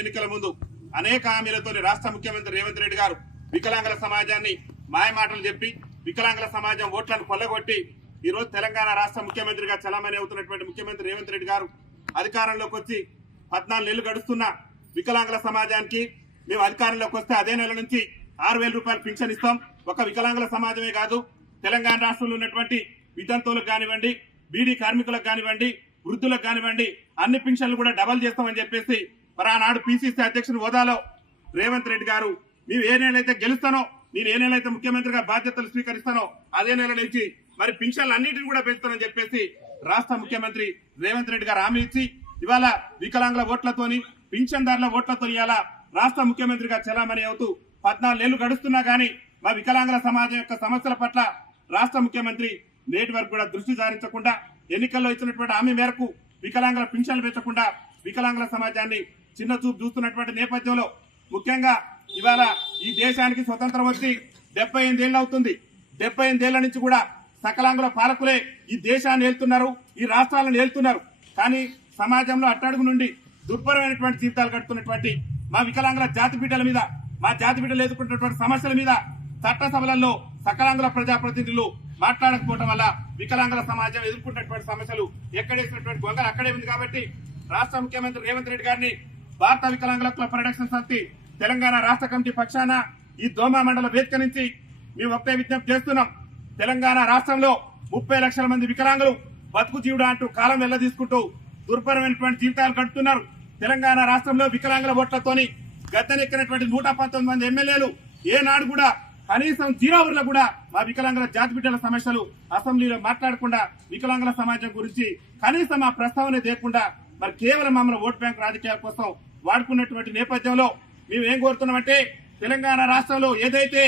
ఎన్నికల ముందు అనేక హామీలతో రాష్ట్ర ముఖ్యమంత్రి రేవంత్ రెడ్డి గారు వికలాంగుల సమాజాన్ని మాయమాటలు చెప్పి వికలాంగుల సమాజం ఓట్లను కొల్లగొట్టి ఈరోజు తెలంగాణ రాష్ట్ర ముఖ్యమంత్రిగా చలామణి అవుతున్నటువంటి ముఖ్యమంత్రి రేవంత్ రెడ్డి గారు అధికారంలోకి వచ్చి పద్నాలుగు నెలలు గడుస్తున్న వికలాంగుల సమాజానికి మేము అధికారంలోకి వస్తే అదే నెల నుంచి ఆరు వేల రూపాయలు పింఛన్ ఇస్తాం. ఒక వికలాంగుల సమాజమే కాదు తెలంగాణ రాష్ట్రంలో ఉన్నటువంటి వితంతువులకు కానివ్వండి బీడీ కార్మికులకు కానివ్వండి వృద్ధులకు కానివ్వండి అన్ని పింఛన్లు కూడా డబల్ చేస్తామని చెప్పేసి మరి ఆనాడు పిసిసి అధ్యక్షుని హోదాలో రేవంత్ రెడ్డి గారు మేము ఏ నెలైతే గెలుస్తానో నేను ఏ నెలైతే ముఖ్యమంత్రిగా బాధ్యతలు స్వీకరిస్తానో అదే నెల నుంచి మరి పింఛన్లు అన్నింటిని కూడా పెంచుతానని చెప్పేసి రాష్ట్ర ముఖ్యమంత్రి రేవంత్ రెడ్డి గారు హామీ ఇచ్చి ఇవాళ వికలాంగుల ఓట్లతోని పింఛన్దారుల ఓట్లతో ఇవాళ రాష్ట్ర ముఖ్యమంత్రిగా చెలామణి అవుతూ పద్నాలుగేళ్ళు గడుస్తున్నా గానీ మా వికలాంగుల సమాజం యొక్క సమస్యల పట్ల రాష్ట్ర ముఖ్యమంత్రి నేటి వరకు కూడా దృష్టి సారించకుండా ఎన్నికల్లో ఇచ్చినటువంటి హామీ మేరకు వికలాంగుల పింఛన్లు పెంచకుండా వికలాంగుల సమాజాన్ని చిన్న చూపు చూస్తున్నటువంటి నేపథ్యంలో ముఖ్యంగా ఇవాళ ఈ దేశానికి స్వతంత్రం వచ్చి డెబ్బై ఎనిమిదేళ్ళు అవుతుంది. డెబ్బై ఎనిమిదేళ్ళ నుంచి కూడా సకలాంగుల పాలకులే ఈ దేశాన్ని ఏలుతున్నారు ఈ రాష్ట్రాలను ఏలుతున్నారు. కానీ సమాజంలో అట్టడుగు నుండి దుర్భరమైనటువంటి జీవితాలు గడుపుతున్నటువంటి మా వికలాంగుల జాతి బిడ్డల మీద మా జాతి బిడ్డలు ఎదుర్కొంటున్నటువంటి సమస్యల మీద చట్టసభలలో సకలాంగుల ప్రజాప్రతినిధులు మాట్లాడకపోవడం వల్ల వికలాంగుల సమాజం ఎదుర్కొంటున్నటువంటి సమస్యలు ఎక్కడేసినటువంటి గొంగలు అక్కడే ఉంది కాబట్టి రాష్ట్ర ముఖ్యమంత్రి రేవంత్ రెడ్డి గారిని భారత వికలాంగుల క్లబ్ ప్రొడక్షన్ సమితి తెలంగాణ రాష్ట్ర కమిటీ పక్షాన ఈ దోమ మండల వేదిక నుంచి మేము ఒకటే విజ్ఞప్తి చేస్తున్నాం. తెలంగాణ రాష్ట్రంలో ముప్పై లక్షల మంది వికలాంగులు బతుకు జీవుడు అంటూ కాలం వెల్ల తీసుకుంటూ దుర్భరమైనటువంటి జీవితాలు గడుపుతున్నారు. తెలంగాణ రాష్ట్రంలో వికలాంగుల ఓట్లతోని గద్దెనెక్కినటువంటి నూట పంతొమ్మిది మంది ఎమ్మెల్యేలు ఏనాడు కూడా కనీసం జీరో ఊర్లో కూడా మా వికలాంగుల జాతి బిడ్డల సమస్యలు అసెంబ్లీలో మాట్లాడకుండా వికలాంగుల సమాజం గురించి కనీసం ఆ ప్రస్తావన లేకుండా మరి కేవలం మమ్మల్ని ఓట్ బ్యాంక్ రాజకీయాల కోసం వాడుకున్నటువంటి నేపథ్యంలో మేము ఏం కోరుతున్నామంటే తెలంగాణ రాష్ట్రంలో ఏదైతే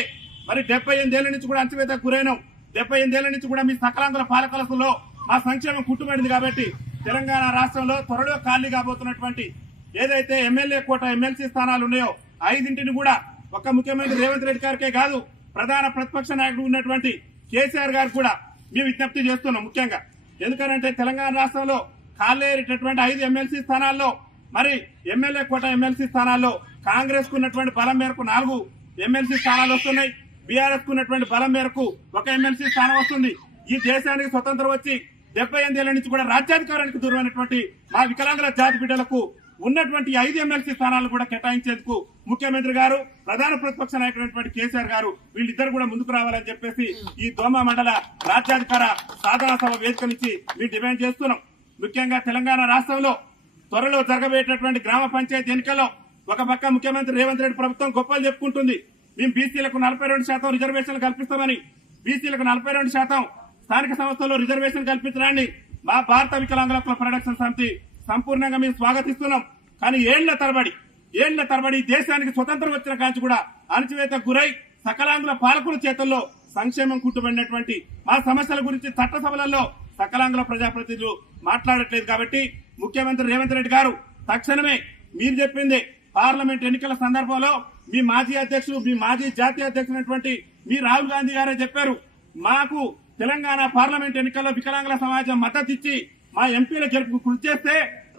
మరి డెబ్బై ఎనిమిదేళ్ళ నుంచి కూడా అంచవేత గురైనాం డెబ్బై ఎనిమిదేళ్ళ నుంచి కూడా మీ సకలాంగుల పాలకలసంలో మా సంక్షేమం కుట్టుబడింది కాబట్టి తెలంగాణ రాష్ట్రంలో త్వరలో ఖాళీ కాబోతున్నటువంటి ఏదైతే ఎమ్మెల్యే కోట ఎమ్మెల్సీ స్థానాలు ఉన్నాయో ఐదింటిని కూడా ఒక ముఖ్యమంత్రి రేవంత్ రెడ్డి గారికే కాదు ప్రధాన ప్రతిపక్ష నాయకుడు ఉన్నటువంటి కేసీఆర్ గారు కూడా మేము విజ్ఞప్తి చేస్తున్నాం ముఖ్యంగా. ఎందుకనంటే తెలంగాణ రాష్ట్రంలో ఖాళీటువంటి ఐదు ఎమ్మెల్సీ స్థానాల్లో మరి ఎమ్మెల్యే కోట ఎమ్మెల్సీ స్థానాల్లో కాంగ్రెస్కు ఉన్నటువంటి బలం మేరకు నాలుగు ఎమ్మెల్సీ స్థానాలు వస్తున్నాయి. బీఆర్ఎస్కు ఉన్నటువంటి బలం మేరకు ఒక ఎమ్మెల్సీ స్థానం వస్తుంది. ఈ దేశానికి స్వతంత్రం వచ్చి డెబ్బై ఎనిమిదేళ్ళ నుంచి కూడా రాజ్యాధికారానికి దూరమైనటువంటి మా వికలాంగుల జాతి బిడ్డలకు ఉన్నటువంటి ఐదు ఎమ్మెల్సీ స్థానాలు కూడా కేటాయించేందుకు ముఖ్యమంత్రి గారు ప్రధాన ప్రతిపక్ష నాయకుడైనటువంటి కేసీఆర్ గారు వీళ్ళిద్దరు కూడా ముందుకు రావాలని చెప్పేసి ఈ దోమ మండల రాజ్యాధికార సాధారణ సభ వేదిక నుంచి మేము డిమాండ్ చేస్తున్నాం. ముఖ్యంగా తెలంగాణ రాష్ట్రంలో త్వరలో జరగబోయేటటువంటి గ్రామ పంచాయతీ ఎన్నికల్లో ఒక పక్క ముఖ్యమంత్రి రేవంత్ రెడ్డి ప్రభుత్వం గొప్పలు చెప్పుకుంటుంది. మేము బీసీలకు నలభై రెండు శాతం రిజర్వేషన్లు కల్పిస్తామని. బీసీలకు నలభై రెండు శాతం స్థానిక సంస్థల్లో రిజర్వేషన్ కల్పించడాన్ని మా భారత వికలాంగుల క్లబ్ ప్రొడక్షన్ సమితి సంపూర్ణంగా మేము స్వాగతిస్తున్నాం. కానీ ఏళ్ళ తరబడి ఏళ్ళ తరబడి దేశానికి స్వతంత్రం వచ్చిన కాంచి కూడా అణచివేత గురై సకలాంగుల పాలకుల చేతుల్లో సంక్షేమం కుట్టుబడినటువంటి మా సమస్యల గురించి చట్టసభలలో సకలాంగుల ప్రజాప్రతినిధులు మాట్లాడట్లేదు కాబట్టి ముఖ్యమంత్రి రేవంత్ రెడ్డి గారు తక్షణమే మీరు చెప్పింది పార్లమెంట్ ఎన్నికల సందర్భంలో మీ మాజీ అధ్యక్షుడు మీ మాజీ జాతీయ అధ్యక్షుడైనటువంటి మీ రాహుల్ గాంధీ గారే చెప్పారు. మాకు తెలంగాణ పార్లమెంట్ ఎన్నికల్లో వికలాంగుల సమాజం మద్దతు ఇచ్చి మా ఎంపీల గెలుపుకు కృషి చేస్తే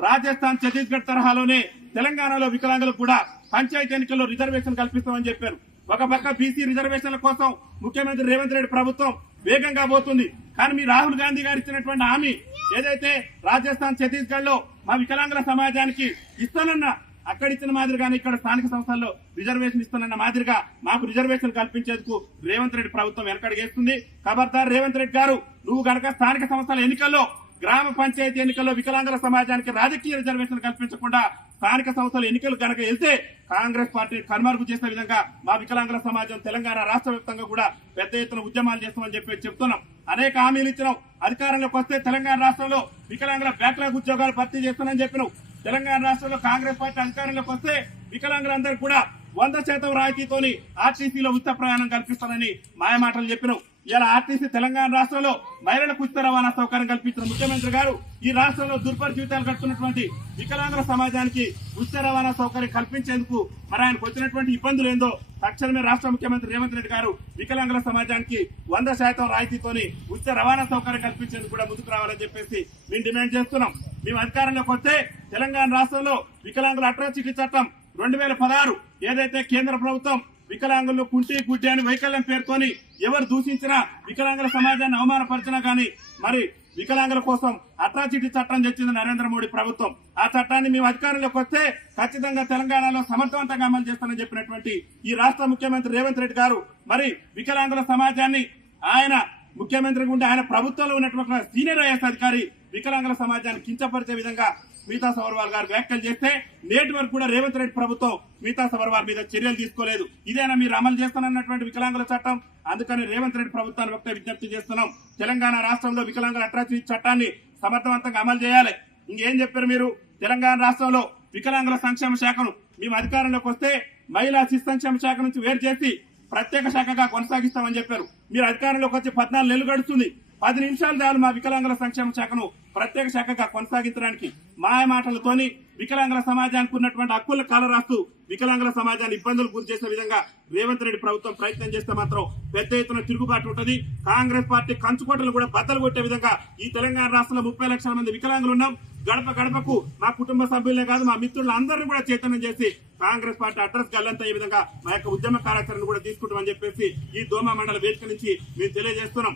రాజస్థాన్ ఛత్తీస్గఢ్ తరహాలోనే తెలంగాణలో వికలాంగులకు కూడా పంచాయతీ ఎన్నికల్లో రిజర్వేషన్ కల్పిస్తామని చెప్పారు. ఒక పక్క బీసీ రిజర్వేషన్ల కోసం ముఖ్యమంత్రి రేవంత్ రెడ్డి ప్రభుత్వం వేగంగా పోతుంది. కానీ మీ రాహుల్ గాంధీ గారు ఇచ్చినటువంటి హామీ ఏదైతే రాజస్థాన్ ఛత్తీస్గఢ్లో మా వికలాంగుల సమాజానికి ఇస్తానన్న అక్కడ ఇచ్చిన మాదిరిగానే ఇక్కడ స్థానిక సంస్థల్లో రిజర్వేషన్ ఇస్తానన్న మాదిరిగా మాకు రిజర్వేషన్ కల్పించేందుకు రేవంత్ రెడ్డి ప్రభుత్వం వెనకడిగేస్తుంది. ఖబర్దార్ రేవంత్ రెడ్డి గారు నువ్వు గనక స్థానిక సంస్థల ఎన్నికల్లో గ్రామ పంచాయతీ ఎన్నికల్లో వికలాంగుల సమాజానికి రాజకీయ రిజర్వేషన్ కల్పించకుండా స్థానిక సంస్థల ఎన్నికలు కనుక వెళ్తే కాంగ్రెస్ పార్టీ కనుమరుగు చేసే విధంగా మా వికలాంగుల సమాజం తెలంగాణ రాష్ట్ర వ్యాప్తంగా కూడా పెద్ద ఎత్తున ఉద్యమాలు చేస్తామని చెప్పి చెప్తున్నాం. అనేక హామీలు ఇచ్చినావు అధికారంలోకి వస్తే తెలంగాణ రాష్ట్రంలో వికలాంగుల బ్యాక్లాగ్ ఉద్యోగాలు భర్తీ చేస్తానని చెప్పినాం. తెలంగాణ రాష్ట్రంలో కాంగ్రెస్ పార్టీ అధికారంలోకి వస్తే వికలాంగులందరూ కూడా వంద శాతం రాయితీతోని ఆర్టీసీలో ఉచిత ప్రయాణం కల్పిస్తానని మాయమాటలు చెప్పినాం. ఇలా ఆర్టీసీ తెలంగాణ రాష్ట్రంలో మహిళలకు ఉచిత రవాణా సౌకర్యం కల్పించిన ముఖ్యమంత్రి గారు ఈ రాష్ట్రంలో దుర్భర జీవితాలు గడుపుతున్నటువంటి వికలాంగుల సమాజానికి ఉచిత రవాణా సౌకర్యం కల్పించేందుకు మరి ఆయనకు వచ్చినటువంటి ఇబ్బందులు ఏందో తక్షణమే రాష్ట్ర ముఖ్యమంత్రి రేవంత్ రెడ్డి గారు వికలాంగుల సమాజానికి వంద శాతం రాయితీతోని ఉచిత రవాణా సౌకర్యం కల్పించేందుకు కూడా ముందుకు రావాలని చెప్పేసి మేము డిమాండ్ చేస్తున్నాం. మేము అధికారంలోకి వస్తే తెలంగాణ రాష్ట్రంలో వికలాంగుల అట్రాసిటీ చట్టం రెండు వేల పదహారు ఏదైతే కేంద్ర ప్రభుత్వం వికలాంగులను కుంటి గుడ్డి అని వైకల్యం పేర్కొని ఎవరు దూషించినా వికలాంగుల సమాజాన్ని అవమానపరిచినా కానీ మరి వికలాంగుల కోసం అట్రాసిటీ చట్టం తెచ్చింది నరేంద్ర మోడీ ప్రభుత్వం. ఆ చట్టాన్ని మేము అధికారంలోకి వస్తే ఖచ్చితంగా తెలంగాణలో సమర్థవంతంగా అమలు చేస్తానని చెప్పినటువంటి ఈ రాష్ట్ర ముఖ్యమంత్రి రేవంత్ రెడ్డి గారు మరి వికలాంగుల సమాజాన్ని ఆయన ముఖ్యమంత్రి ఉండి ఆయన ప్రభుత్వంలో ఉన్నటువంటి సీనియర్ ఐఎస్ అధికారి వికలాంగుల సమాజాన్ని కించపరిచే విధంగా మిగతా సబర్వాల్ గారు వ్యాఖ్యలు చేస్తే నేటి వరకు కూడా రేవంత్ రెడ్డి ప్రభుత్వం మిగతా సబర్వాల్ మీద చర్యలు తీసుకోలేదు. ఇదేనా మీరు అమలు చేస్తానన్నటువంటి వికలాంగుల చట్టం? అందుకని రేవంత్ రెడ్డి ప్రభుత్వాన్ని ఒకటే విజ్ఞప్తి చేస్తున్నాం. తెలంగాణ రాష్ట్రంలో వికలాంగుల అట్రాసిటీ చట్టాన్ని సమర్థవంతంగా అమలు చేయాలి. ఇంకేం చెప్పారు మీరు? తెలంగాణ రాష్ట్రంలో వికలాంగుల సంక్షేమ శాఖను మేము అధికారంలోకి వస్తే మహిళా శిశు సంక్షేమ శాఖ నుంచి వేరు చేసి ప్రత్యేక శాఖగా కొనసాగిస్తామని చెప్పారు. మీరు అధికారంలోకి వచ్చి పద్నాలుగు నెలలు గడుస్తుంది. పది నిమిషాలు చాలు మా వికలాంగుల సంక్షేమ శాఖను ప్రత్యేక శాఖగా కొనసాగించడానికి మాయ మాటలతోని వికలాంగుల సమాజానికి ఉన్నటువంటి హక్కుల కాల రాస్తూ వికలాంగుల సమాజాన్ని ఇబ్బందులు గురి చేసే విధంగా రేవంత్ రెడ్డి ప్రభుత్వం ప్రయత్నం చేస్తే మాత్రం పెద్ద ఎత్తున తిరుగుబాటు ఉంటుంది. కాంగ్రెస్ పార్టీ కంచుకోటలు కూడా బద్దలు కొట్టే విధంగా ఈ తెలంగాణ రాష్ట్రంలో ముప్పై లక్షల మంది వికలాంగులు ఉన్నాం. గడప గడపకు మా కుటుంబ సభ్యులే కాదు మా మిత్రులు అందరినీ కూడా చైతన్యం చేసి కాంగ్రెస్ పార్టీ అడ్రస్ గల్లంతా ఈ విధంగా మా యొక్క ఉద్యమ కార్యాచరణ కూడా తీసుకుంటామని చెప్పేసి ఈ దోమ మండల వేదిక నుంచి మేము తెలియజేస్తున్నాం.